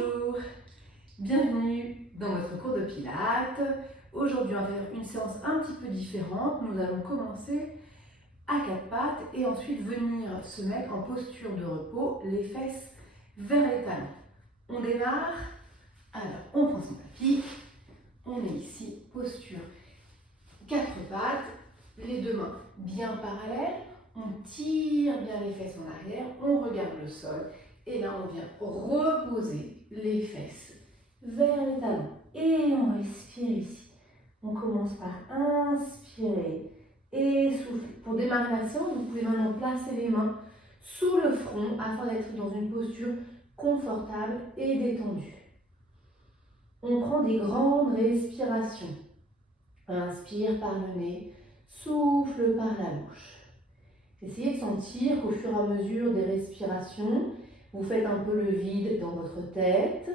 Bonjour, bienvenue dans votre cours de Pilates. Aujourd'hui, on va faire une séance un petit peu différente. Nous allons commencer à quatre pattes et ensuite venir se mettre en posture de repos, les fesses vers les talons. On démarre. Alors, on prend son tapis. On est ici, posture quatre pattes, les deux mains bien parallèles. On tire bien les fesses en arrière, on regarde le sol. Et là, on vient reposer les fesses vers les talons. Et on respire ici. On commence par inspirer et souffler. Pour démarrer la séance, vous pouvez maintenant placer les mains sous le front afin d'être dans une posture confortable et détendue. On prend des grandes respirations. Inspire par le nez, souffle par la bouche. Essayez de sentir qu'au fur et à mesure des respirations, vous faites un peu le vide dans votre tête.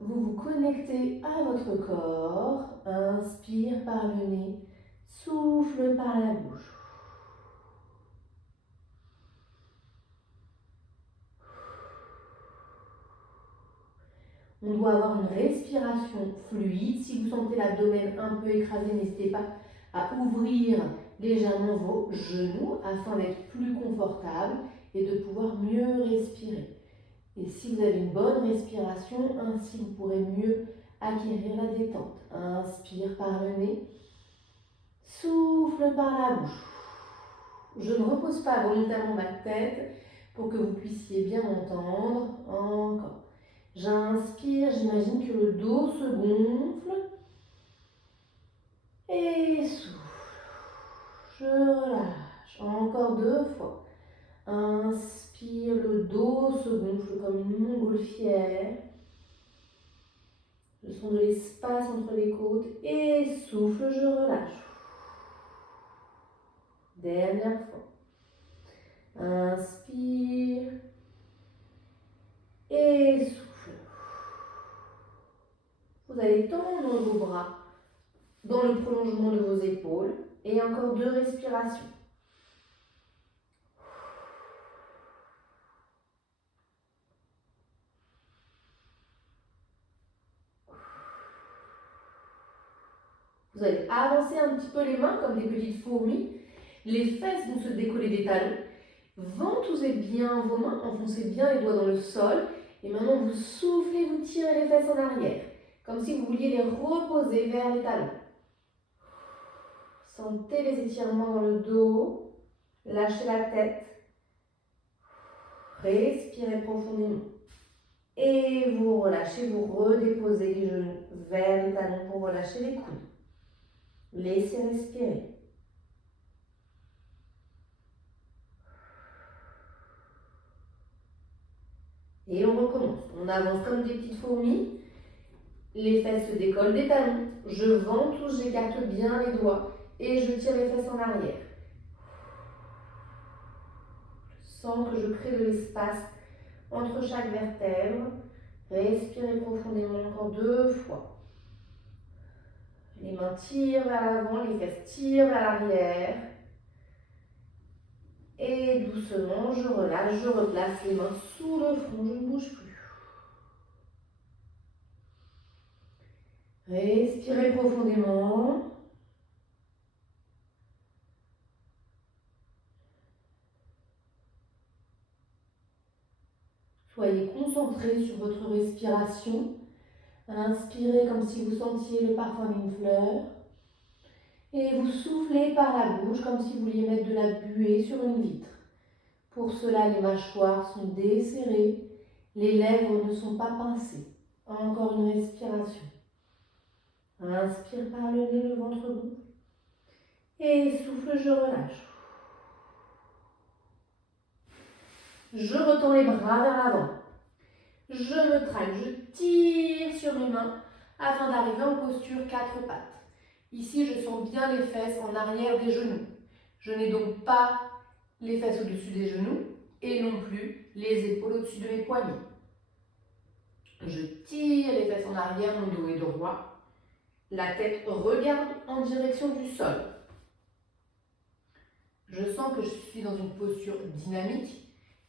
Vous vous connectez à votre corps. Inspire par le nez, souffle par la bouche. On doit avoir une respiration fluide. Si vous sentez l'abdomen un peu écrasé, n'hésitez pas à ouvrir légèrement vos genoux afin d'être plus confortable et de pouvoir mieux respirer. Et si vous avez une bonne respiration, ainsi vous pourrez mieux acquérir la détente. Inspire par le nez, souffle par la bouche. Je ne repose pas volontairement ma tête pour que vous puissiez bien m'entendre. Encore. J'inspire, j'imagine que le dos se gonfle. Et souffle. Je relâche. Encore deux fois. Inspire, le dos se gonfle comme une montgolfière. Le son de l'espace entre les côtes. Et souffle, je relâche. Dernière fois. Inspire. Et souffle. Vous allez tendre vos bras dans le prolongement de vos épaules. Et encore deux respirations. Vous allez avancer un petit peu les mains comme des petites fourmis. Les fesses vont se décoller des talons. Ventousez bien vos mains, enfoncez bien les doigts dans le sol. Et maintenant, vous soufflez, vous tirez les fesses en arrière. Comme si vous vouliez les reposer vers les talons. Sentez les étirements dans le dos. Lâchez la tête. Respirez profondément. Et vous relâchez, vous redéposez les genoux vers les talons pour relâcher les coudes. Laissez respirer. Et on recommence. On avance comme des petites fourmis. Les fesses se décollent des talons. Je ventouse, j'écarte bien les doigts. Et je tire les fesses en arrière. Je sens que je crée de l'espace entre chaque vertèbre. Respirez profondément encore deux fois. Les mains tirent vers l'avant, les fesses tirent vers l'arrière. Et doucement, je relâche, je replace les mains sous le front, je ne bouge plus. Respirez profondément. Soyez concentrés sur votre respiration. Inspirez comme si vous sentiez le parfum d'une fleur. Et vous soufflez par la bouche comme si vous vouliez mettre de la buée sur une vitre. Pour cela, les mâchoires sont desserrées, les lèvres ne sont pas pincées. Encore une respiration. Inspire par le nez, le ventre gonfle. Et souffle, je relâche. Je retends les bras vers l'avant. Je me traîne, je tire sur mes mains afin d'arriver en posture quatre pattes. Ici, je sens bien les fesses en arrière des genoux. Je n'ai donc pas les fesses au-dessus des genoux et non plus les épaules au-dessus de mes poignets. Je tire les fesses en arrière, mon dos est droit. La tête regarde en direction du sol. Je sens que je suis dans une posture dynamique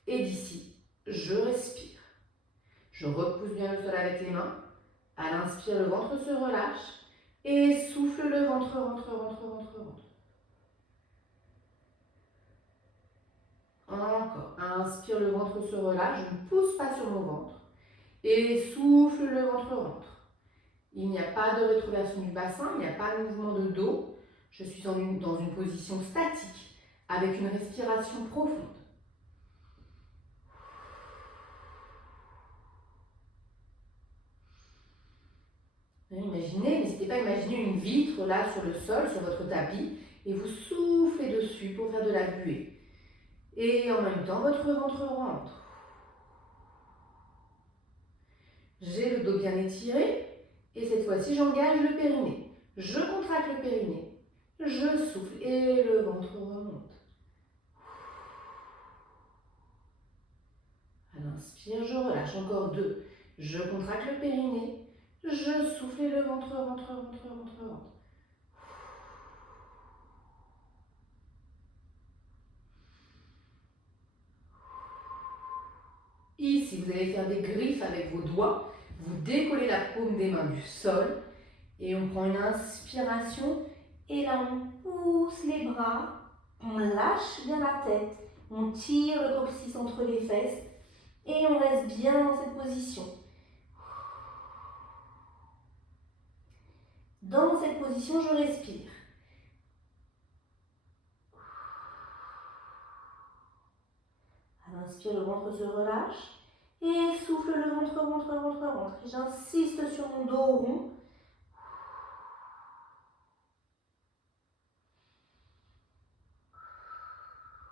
et d'ici, je respire. Je repousse bien le sol avec les mains. À l'inspire, le ventre se relâche. Et souffle, le ventre rentre, rentre, rentre, rentre. Encore. Inspire, le ventre se relâche. Je ne pousse pas sur mon ventre. Et souffle, le ventre rentre. Il n'y a pas de rétroversion du bassin, il n'y a pas de mouvement de dos. Je suis dans une position statique avec une respiration profonde. Imaginez, n'hésitez pas à imaginer une vitre là sur le sol, sur votre tapis, et vous soufflez dessus pour faire de la buée. Et en même temps, votre ventre rentre. J'ai le dos bien étiré, et cette fois-ci, j'engage le périnée. Je contracte le périnée, je souffle, et le ventre remonte. À l'inspire, je relâche. Encore 2. Je contracte le périnée, je souffle et le ventre rentre, rentre, rentre, rentre. Ici, vous allez faire des griffes avec vos doigts. Vous décollez la paume des mains du sol. Et on prend une inspiration. Et là, on pousse les bras. On lâche bien la tête. On tire le coccyx entre les fesses. Et on reste bien dans cette position. Dans cette position, je respire. À l'inspire, le ventre se relâche. Et souffle, le ventre rentre, rentre, rentre. J'insiste sur mon dos rond.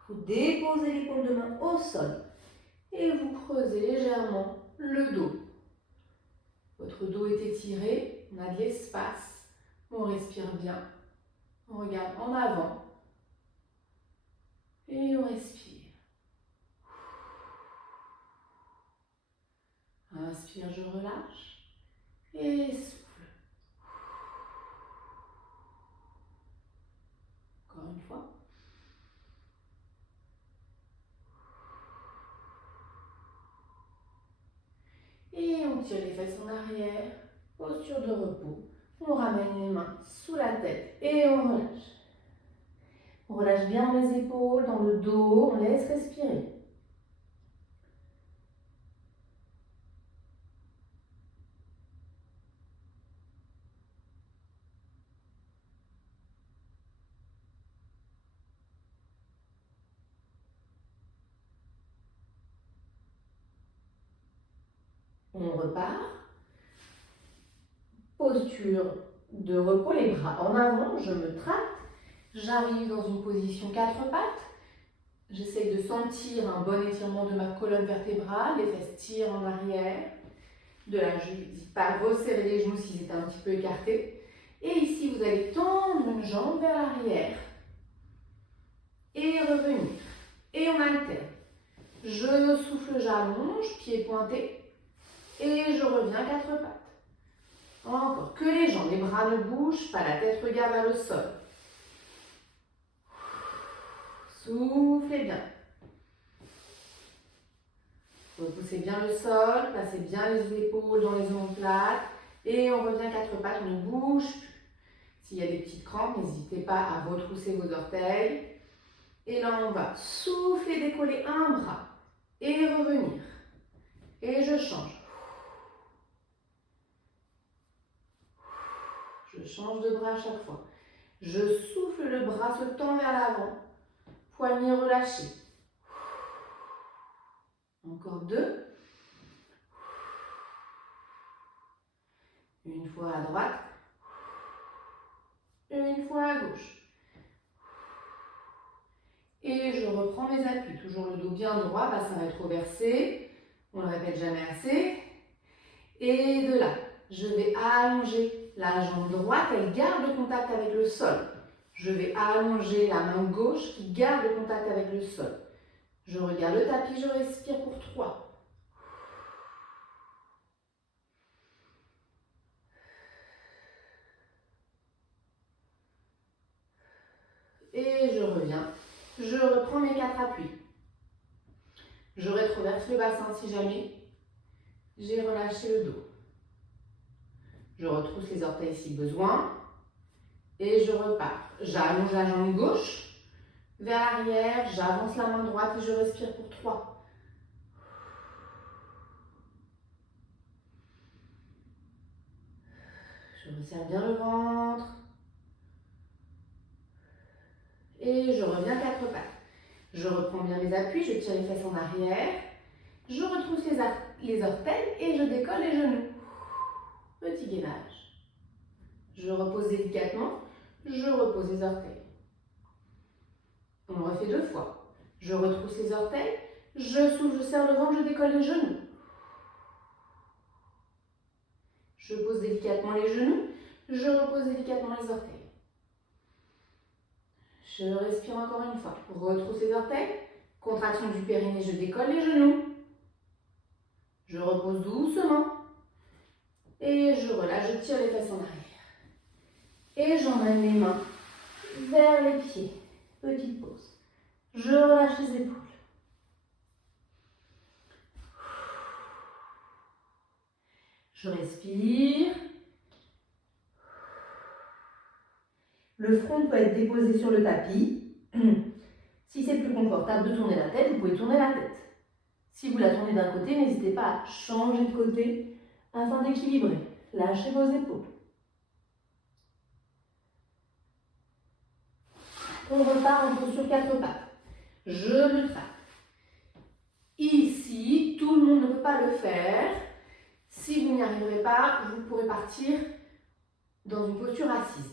Vous déposez les paumes de main au sol. Et vous creusez légèrement le dos. Votre dos est étiré, on a de l'espace. On respire bien. On regarde en avant. Et on respire. Inspire, je relâche. Et souffle. Encore une fois. Et on tire les fesses en arrière. Posture de repos. On ramène les mains sous la tête et on relâche. On relâche bien les épaules, dans le dos, on laisse respirer. On repart. Posture de repos, les bras en avant, je me tracte. J'arrive dans une position 4 pattes. J'essaie de sentir un bon étirement de ma colonne vertébrale, les fesses tirent en arrière. De là, je n'hésite pas à resserrer les genoux s'ils étaient un petit peu écartés. Et ici, vous allez tendre une jambe vers l'arrière. Et revenir. Et on alterne. Je souffle, j'allonge, pied pointé. Et je reviens 4 pattes. Encore, que les jambes, les bras ne bougent pas, la tête regarde vers le sol. Soufflez bien. Repoussez bien le sol, placez bien les épaules dans les omoplates. Et on revient 4 pattes, on ne bouge plus. S'il y a des petites crampes, n'hésitez pas à retrousser vos orteils. Et là, on va souffler, décoller un bras. Et revenir. Et je change. Je change de bras à chaque fois. Je souffle, le bras se tend vers l'avant. Poignet relâché. Encore 2. Une fois à droite. Une fois à gauche. Et je reprends mes appuis. Toujours le dos bien droit, bassin rétroversé. On ne le répète jamais assez. Et de là, je vais allonger la jambe droite. Elle garde le contact avec le sol. Je vais allonger la main gauche qui garde le contact avec le sol. Je regarde le tapis, je respire pour 3. Et je reviens. Je reprends mes 4 appuis. Je rétroverse le bassin si jamais. J'ai relâché le dos. Je retrousse les orteils si besoin. Et je repars. J'allonge la jambe gauche vers l'arrière. J'avance la main droite et je respire pour 3. Je resserre bien le ventre. Et je reviens 4 pattes. Je reprends bien mes appuis, je tire les fesses en arrière. Je retrousse les orteils et je décolle les genoux. Petit gainage. Je repose délicatement. Je repose les orteils. On refait 2 fois. Je retrousse les orteils. Je souffle, je serre le ventre, je décolle les genoux. Je pose délicatement les genoux. Je repose délicatement les orteils. Je respire encore une fois. Retrousse les orteils. Contraction du périnée, je décolle les genoux. Je repose doucement. Et je relâche, je tire les fesses en arrière. Et j'emmène les mains vers les pieds. Petite pause. Je relâche les épaules. Je respire. Le front peut être déposé sur le tapis. Si c'est plus confortable de tourner la tête, vous pouvez tourner la tête. Si vous la tournez d'un côté, n'hésitez pas à changer de côté afin d'équilibrer. Lâchez vos épaules. On repart en posture 4 pattes. Je me traque. Ici, tout le monde ne peut pas le faire. Si vous n'y arriverez pas, vous pourrez partir dans une posture assise.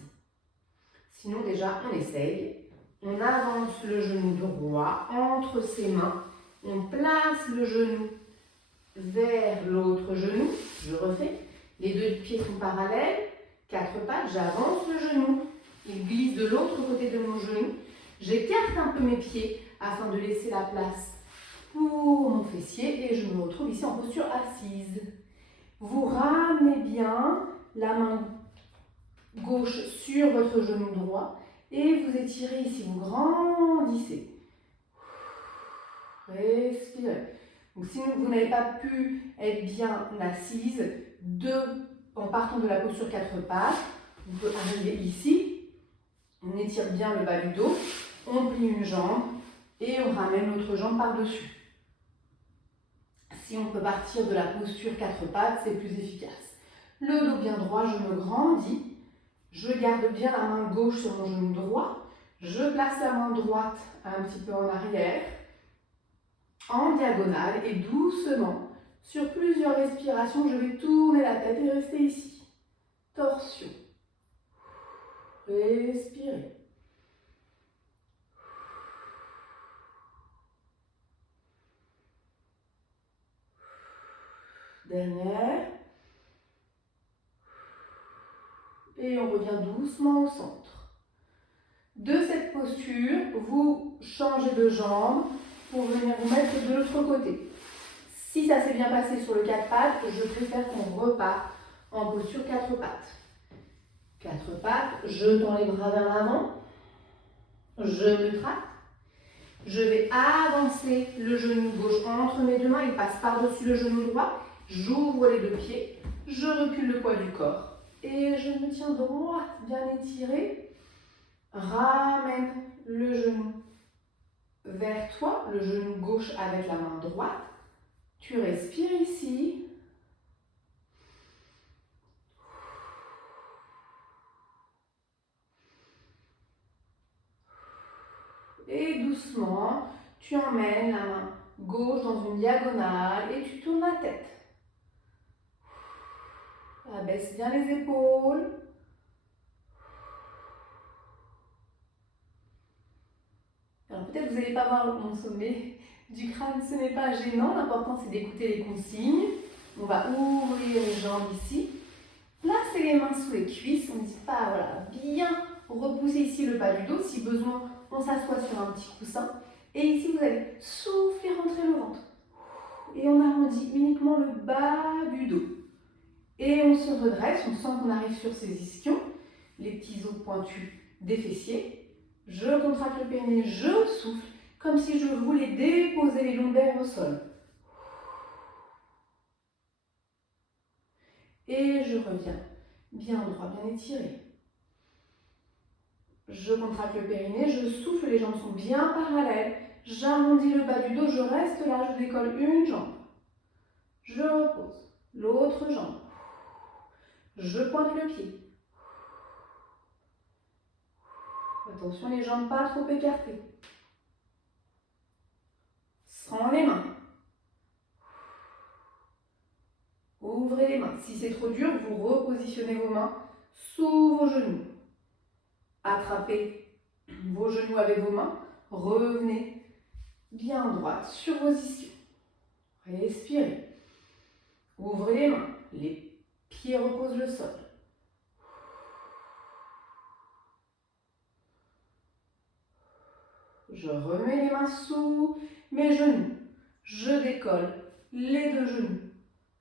Sinon, déjà, on essaye. On avance le genou droit entre ses mains. On place le genou vers l'autre genou. Je refais. Les 2 pieds sont parallèles. 4 pattes, j'avance le genou. Il glisse de l'autre côté de mon genou. J'écarte un peu mes pieds afin de laisser la place pour mon fessier et je me retrouve ici en posture assise. Vous ramenez bien la main gauche sur votre genou droit et vous étirez ici, vous grandissez. Respirez. Donc, si vous n'avez pas pu être bien assise, en partant de la posture 4 pattes, vous pouvez arriver ici. On étire bien le bas du dos, on plie une jambe et on ramène l'autre jambe par-dessus. Si on peut partir de la posture 4 pattes, c'est plus efficace. Le dos bien droit, je me grandis. Je garde bien la main gauche sur mon genou droit. Je place la main droite un petit peu en arrière, en diagonale et doucement, sur plusieurs respirations, je vais tourner la tête et rester ici. Torsion. Respirez. Dernière. Et on revient doucement au centre. De cette posture, vous changez de jambe pour venir vous mettre de l'autre côté. Si ça s'est bien passé sur le 4 pattes, je préfère qu'on reparte en posture 4 pattes. 4 pattes, je tends les bras vers l'avant, je me traque. Je vais avancer le genou gauche entre mes 2 mains, il passe par-dessus le genou droit. J'ouvre les 2 pieds, je recule le poids du corps et je me tiens droite, bien étirée. Ramène le genou vers toi, le genou gauche avec la main droite. Tu respires ici. Et doucement, tu emmènes la main gauche dans une diagonale et tu tournes la tête. Abaisse bien les épaules. Alors peut-être vous n'allez pas voir mon sommet du crâne, ce n'est pas gênant. L'important c'est d'écouter les consignes. On va ouvrir les jambes ici. Placez les mains sous les cuisses. On n'hésite pas à bien repousser ici le bas du dos. Si besoin, on s'assoit sur un petit coussin. Et ici, vous allez souffler, rentrer le ventre. Et on arrondit uniquement le bas du dos. Et on se redresse, on sent qu'on arrive sur ces ischions, les petits os pointus des fessiers. Je contracte le périnée, je souffle, comme si je voulais déposer les lombaires au sol. Et je reviens. Bien droit, bien étiré. Je contracte le périnée, je souffle, les jambes sont bien parallèles. J'arrondis le bas du dos, je reste là, je décolle une jambe. Je repose. L'autre jambe. Je pointe le pied. Attention, les jambes pas trop écartées. Sans les mains. Ouvrez les mains. Si c'est trop dur, vous repositionnez vos mains sous vos genoux. Attrapez vos genoux avec vos mains. Revenez bien droite sur vos ischios. Respirez. Ouvrez les mains. Les pieds reposent le sol. Je remets les mains sous mes genoux. Je décolle les deux genoux.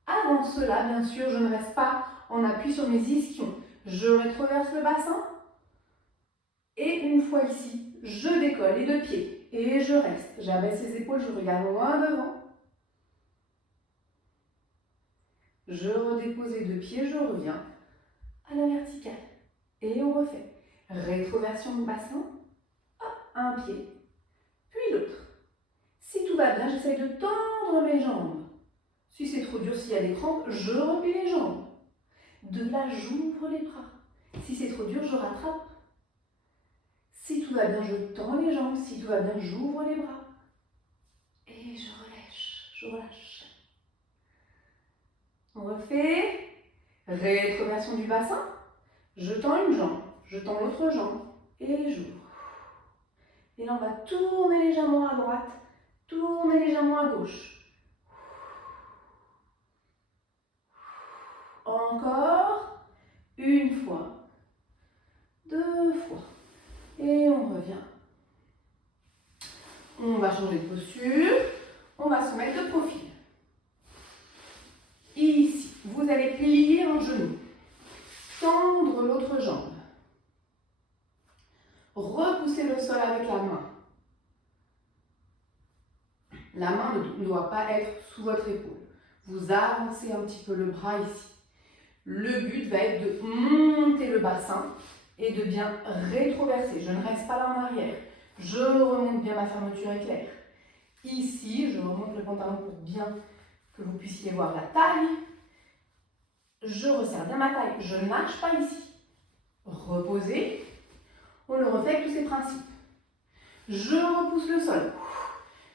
Avant cela, bien sûr, je ne reste pas en appui sur mes ischions. Je rétroverse le bassin. Et une fois ici, je décolle les deux pieds. Et je reste. J'abaisse les épaules, je regarde loin devant. Je redépose les deux pieds, je reviens à la verticale. Et on refait. Rétroversion du bassin. Hop, un pied, puis l'autre. Si tout va bien, j'essaye de tendre mes jambes. Si c'est trop dur, s'il y a des crampes, je replie les jambes. De là, j'ouvre les bras. Si c'est trop dur, je rattrape. Si tout va bien, je tends les jambes. Si tout va bien, j'ouvre les bras. Et je relâche, je relâche. On refait. Rétroversion du bassin. Je tends une jambe, je tends l'autre jambe et j'ouvre. Et là, on va tourner légèrement à droite, tourner légèrement à gauche. Encore. Une fois. Deux fois. Et on revient. On va changer de posture. On va se mettre de profil. Ici, vous allez plier un genou. Tendre l'autre jambe. Repoussez le sol avec la main. La main ne doit pas être sous votre épaule. Vous avancez un petit peu le bras ici. Le but va être de monter le bassin et de bien rétroverser. Je ne reste pas là en arrière. Je remonte bien ma fermeture éclair. Ici, je remonte le pantalon pour bien que vous puissiez voir la taille. Je resserre bien ma taille. Je ne lâche pas ici. Reposez. On le refait avec tous ces principes. Je repousse le sol.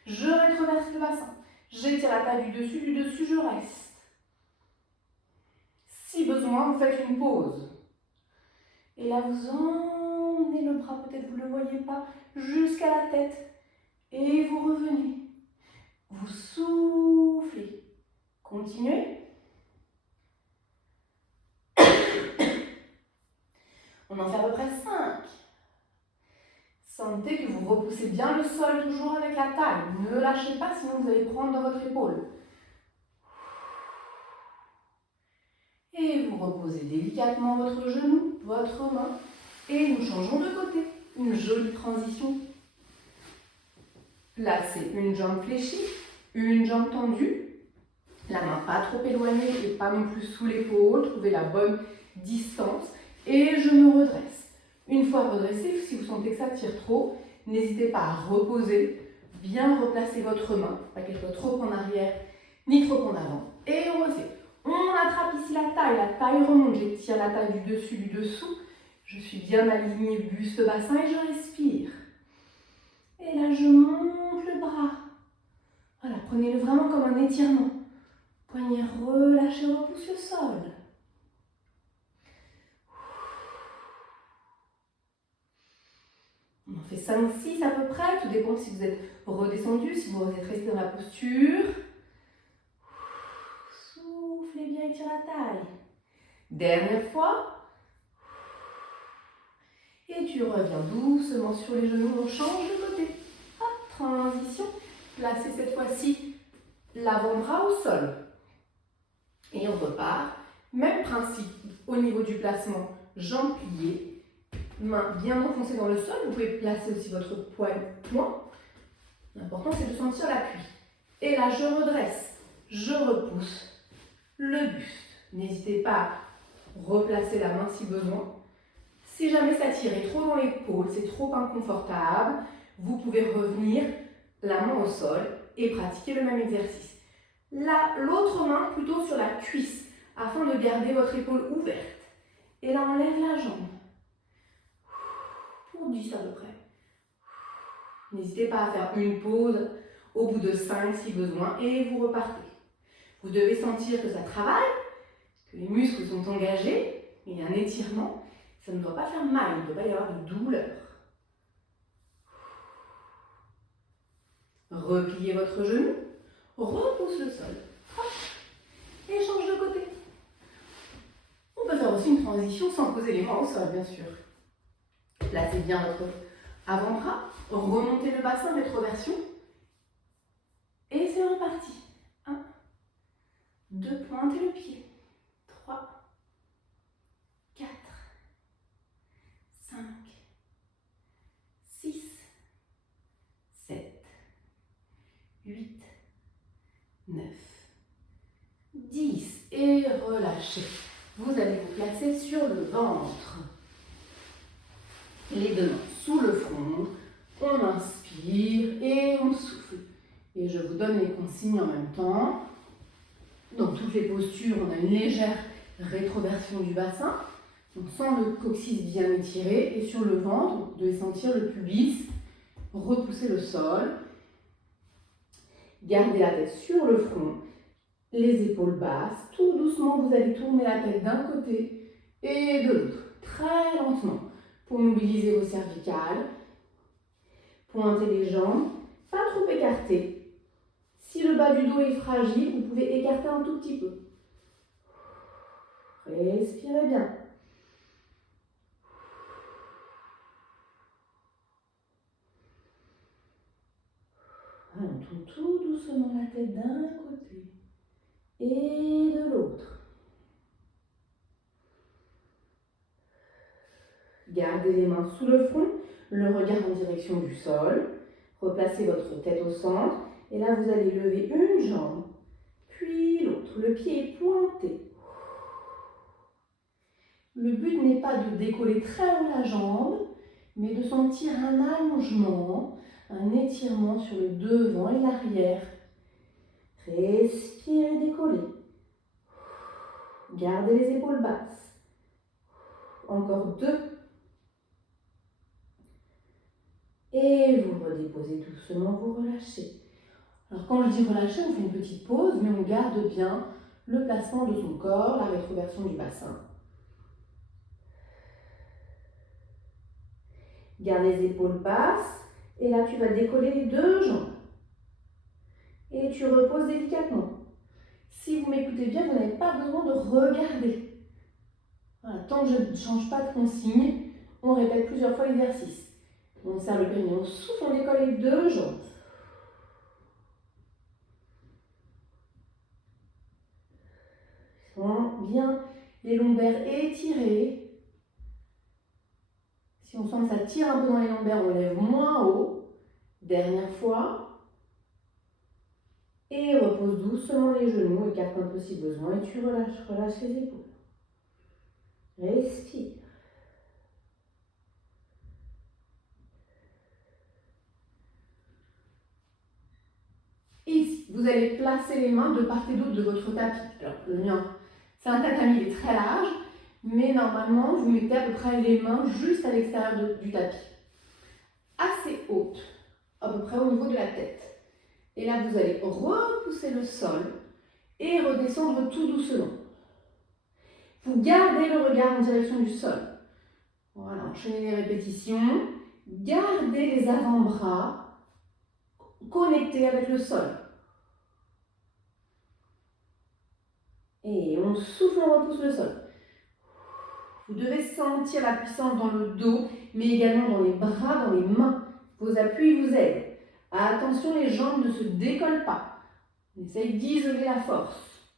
Je rétroverse le bassin. J'étire la taille du dessus, je reste. Si besoin, vous faites une pause. Et là, vous emmenez le bras, peut-être vous ne le voyez pas, jusqu'à la tête. Et vous revenez. Vous soufflez. Continuez. On en fait à peu près 5. Sentez que vous repoussez bien le sol toujours avec la taille. Ne lâchez pas, sinon vous allez prendre dans votre épaule. Et vous reposez délicatement votre genou, votre main. Et nous changeons de côté. Une jolie transition. Placez une jambe fléchie, une jambe tendue. La main pas trop éloignée et pas non plus sous l'épaule. Trouvez la bonne distance. Et je me redresse. Une fois redressé, si vous sentez que ça tire trop, n'hésitez pas à reposer, bien replacer votre main, pas qu'elle soit trop en arrière ni trop en avant. Et on refait. On attrape ici la taille remonte, j'étire la taille du dessus, du dessous. Je suis bien alignée, buste, bassin et je respire. Et là, je monte le bras. Voilà, prenez-le vraiment comme un étirement. Poignet relâché, repousse le sol. On en fait 5-6 à peu près, tout dépend si vous êtes redescendu, si vous êtes resté dans la posture. Soufflez bien, étire la taille. Dernière fois. Et tu reviens doucement sur les genoux, on change de côté. Hop, transition. Placez cette fois-ci l'avant-bras au sol. Et on repart. Même principe au niveau du placement, jambes pliées. Main bien enfoncée dans le sol, vous pouvez placer aussi votre poing. L'important c'est de sentir l'appui. Et là je redresse, je repousse le buste. N'hésitez pas à replacer la main si besoin. Si jamais ça tire trop dans l'épaule, c'est trop inconfortable, vous pouvez revenir la main au sol et pratiquer le même exercice. L'autre main plutôt sur la cuisse, afin de garder votre épaule ouverte. Et là, on lève la jambe. Pour 10 à peu près. N'hésitez pas à faire une pause au bout de 5 si besoin et vous repartez. Vous devez sentir que ça travaille, que les muscles sont engagés, il y a un étirement. Ça ne doit pas faire mal, il ne doit pas y avoir de douleur. Repliez votre genou, repousse le sol. Hop, et change de côté. On peut faire aussi une transition sans poser les mains au sol, bien sûr. Placez bien votre avant-bras, remontez le bassin, rétroversion. Et c'est reparti. 1, 2, pointez le pied. 3, 4, 5, 6, 7, 8, 9, 10. Et relâchez. Vous allez vous placer sur le ventre. Les deux mains sous le front. On inspire et on souffle. Et je vous donne les consignes en même temps. Dans toutes les postures, on a une légère rétroversion du bassin. Donc sans le coccyx bien étiré. Et sur le ventre, vous devez sentir le pubis repousser le sol. Gardez la tête sur le front, les épaules basses. Tout doucement, vous allez tourner la tête d'un côté et de l'autre. Très lentement pour mobiliser vos cervicales. Pointez les jambes, pas trop écartées. Si le bas du dos est fragile, vous pouvez écarter un tout petit peu. Respirez bien. On tourne tout doucement la tête d'un côté et de l'autre. Gardez les mains sous le front, le regard en direction du sol. Replacez votre tête au centre. Et là, vous allez lever une jambe, puis l'autre. Le pied est pointé. Le but n'est pas de décoller très haut la jambe, mais de sentir un allongement, un étirement sur le devant et l'arrière. Respirez, décollez. Gardez les épaules basses. Encore 2. Et vous redéposez doucement, vous relâchez. Alors quand je dis relâcher, on fait une petite pause, mais on garde bien le placement de son corps, la rétroversion du bassin. Garde les épaules basses. Et là, tu vas décoller les deux jambes. Et tu reposes délicatement. Si vous m'écoutez bien, vous n'avez pas besoin de regarder. Voilà, tant que je ne change pas de consigne, on répète plusieurs fois l'exercice. On serre le périnée, on souffle, on décolle les deux jambes. Bien les lombaires étirés. Si on sent que ça tire un peu dans les lombaires, on lève moins haut. Dernière fois. Et repose doucement les genoux, écarte un peu si besoin et tu relâches, relâche les épaules. Respire. Ici, vous allez placer les mains de part et d'autre de votre tapis. Alors, le mien, c'est un tatami, il est très large, mais normalement, vous mettez à peu près les mains juste à l'extérieur du tapis. Assez haute, à peu près au niveau de la tête. Et là, vous allez repousser le sol et redescendre tout doucement. Vous gardez le regard en direction du sol. Voilà, enchaînez les répétitions. Gardez les avant-bras connectés avec le sol. Et on souffle, on repousse le sol. Vous devez sentir la puissance dans le dos, mais également dans les bras, dans les mains. Vos appuis vous aident. Attention, les jambes ne se décollent pas. On essaye d'isoler la force.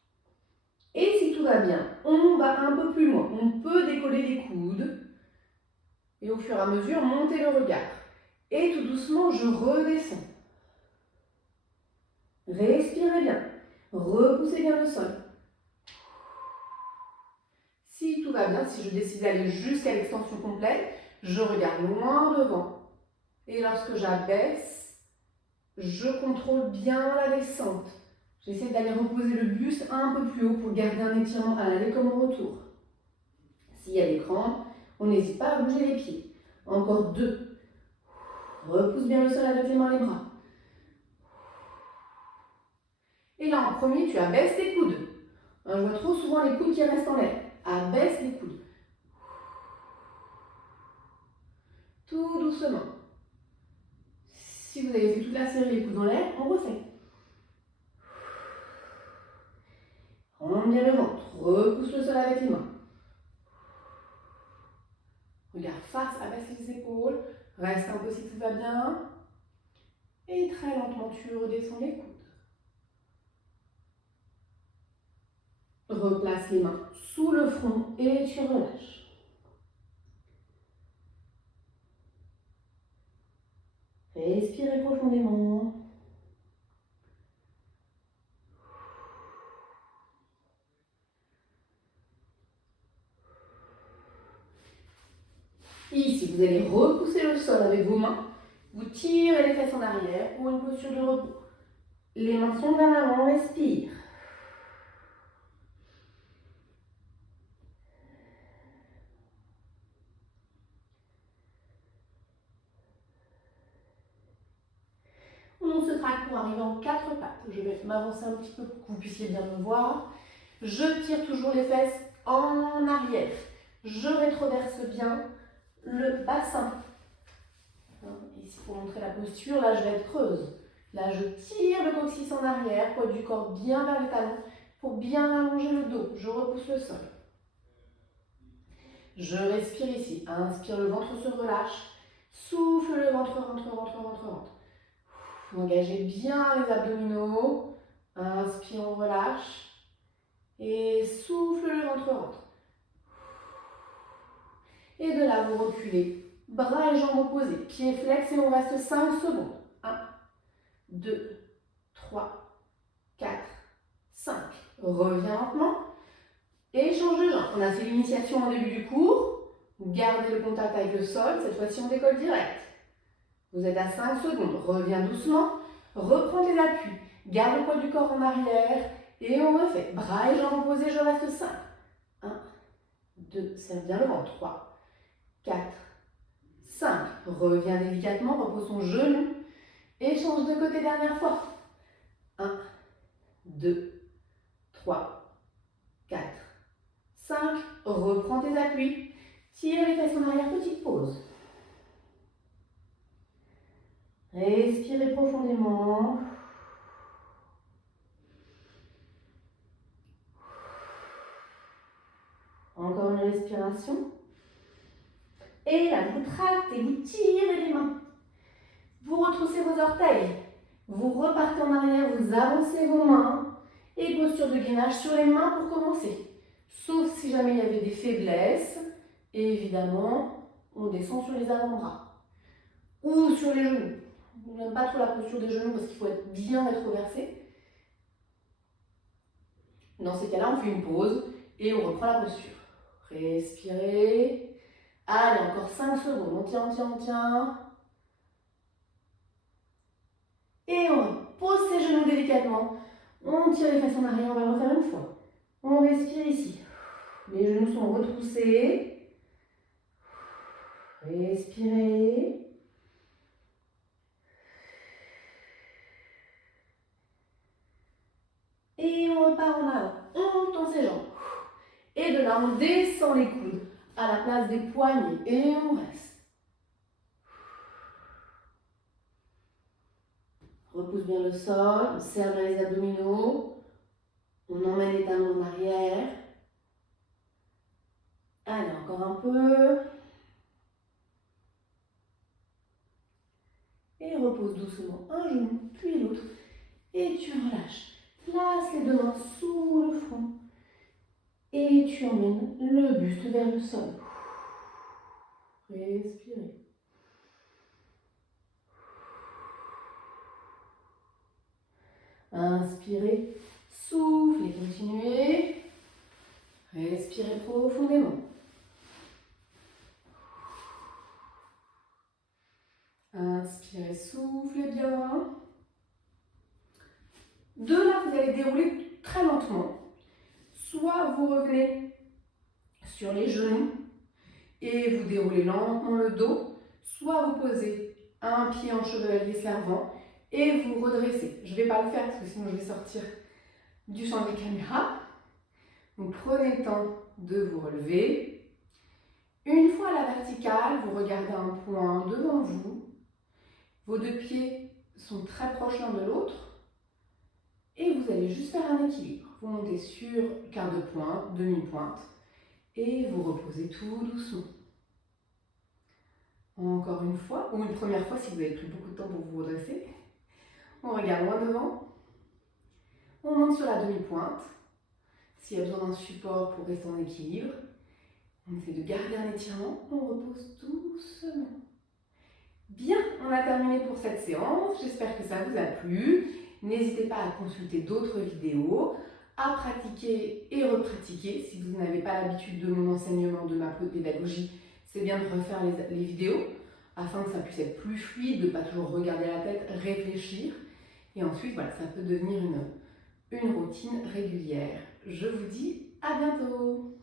Et si tout va bien, on va un peu plus loin. On peut décoller les coudes. Et au fur et à mesure, monter le regard. Et tout doucement, je redescends. Respirez bien. Repoussez bien le sol. va bien, si je décide d'aller jusqu'à l'extension complète, je regarde loin devant. Et lorsque j'abaisse, je contrôle bien la descente. J'essaie d'aller reposer le buste un peu plus haut pour garder un étirement à l'aller comme au retour. S'il y a des crampes, on n'hésite pas à bouger les pieds. Encore 2. Repousse bien le sol avec les mains et les bras. Et là, en premier, tu abaisses tes coudes. Je vois trop souvent les coudes qui restent en l'air. Abaisse les coudes. Tout doucement. Si vous avez fait toute la série les coudes en l'air, on refait. Rentre bien le ventre. Repousse le sol avec les mains. Regarde face, abaisse les épaules. Reste un peu si tout va bien. Et très lentement, tu redescends les coudes. Replace les mains sous le front et tu relâches. Respirez profondément. Ici, vous allez repousser le sol avec vos mains. Vous tirez les fesses en arrière pour une posture de repos. Les mains sont vers l'avant, respire. On se traque pour arriver en 4 pattes. Je vais m'avancer un petit peu pour que vous puissiez bien me voir. Je tire toujours les fesses en arrière. Je rétroverse bien le bassin. Ici, pour montrer la posture, là, je vais être creuse. Là, je tire le coccyx en arrière, poids du corps bien vers les talons pour bien allonger le dos. Je repousse le sol. Je respire ici. Inspire, le ventre se relâche. Souffle, le ventre rentre, rentre, rentre, rentre. Engagez bien les abdominaux. Inspire, on relâche. Et souffle, le ventre rentre. Et de là, vous reculez. Bras et jambes opposés. Pieds flex et on reste 5 secondes. 1, 2, 3, 4, 5. Reviens lentement. Et change de jambe. On a fait l'initiation en début du cours. Gardez le contact avec le sol. Cette fois-ci, on décolle direct. Vous êtes à 5 secondes. Reviens doucement. Reprends tes appuis. Garde le poids du corps en arrière. Et on refait. Bras et jambes opposés, je reste 5. 1, 2, serre bien le ventre. 3, 4, 5. Reviens délicatement. Repose ton genou. Et change de côté dernière fois. 1, 2, 3, 4, 5. Reprends tes appuis. Tire les fesses en arrière. Petite pause. Respirez profondément. Encore une respiration. Et là, vous tractez, vous tirez les mains. Vous retroussez vos orteils. Vous repartez en arrière, vous avancez vos mains. Et posture de gainage sur les mains pour commencer. Sauf si jamais il y avait des faiblesses. Et évidemment, on descend sur les avant-bras. Ou sur les genoux. Je n'aime pas trop la posture des genoux parce qu'il faut être bien rétroversé. Dans ces cas-là, on fait une pause et on reprend la posture. Respirez. Allez, encore 5 secondes. On tient, on tient, on tient. Et on pose ses genoux délicatement. On tire les fesses en arrière, on va le refaire une fois. On respire ici. Les genoux sont retroussés. Respirez. Et on repart en avant. On tend ses jambes. Et de là, on descend les coudes à la place des poignets. Et on reste. Repousse bien le sol. On serre bien les abdominaux. On emmène les talons en arrière. Allez, encore un peu. Et repose doucement un genou, puis l'autre. Et tu relâches. Place les deux mains sous le front. Et tu emmènes le buste vers le sol. Respirez. Inspirez, soufflez, continuez. Respirez profondément. Respirez, soufflez bien. De là, vous allez dérouler très lentement. Soit vous revenez sur les genoux et vous déroulez lentement le dos, soit vous posez un pied en chevalier servant et vous redressez. Je ne vais pas le faire parce que sinon je vais sortir du champ des caméras. Donc prenez le temps de vous relever. Une fois à la verticale, vous regardez un point devant vous. Vos deux pieds sont très proches l'un de l'autre. Et vous allez juste faire un équilibre. Vous montez sur quart de pointe, demi-pointe. Et vous reposez tout doucement. Encore une fois, ou une première fois si vous avez pris beaucoup de temps pour vous redresser. On regarde loin devant. On monte sur la demi-pointe. S'il y a besoin d'un support pour rester en équilibre, on essaie de garder un étirement. On repose doucement. Bien, on a terminé pour cette séance. J'espère que ça vous a plu. N'hésitez pas à consulter d'autres vidéos, à pratiquer et repratiquer. Si vous n'avez pas l'habitude de mon enseignement, de ma pédagogie, c'est bien de refaire les vidéos afin que ça puisse être plus fluide, de ne pas toujours regarder la tête, réfléchir. Et ensuite, voilà, ça peut devenir une routine régulière. Je vous dis à bientôt!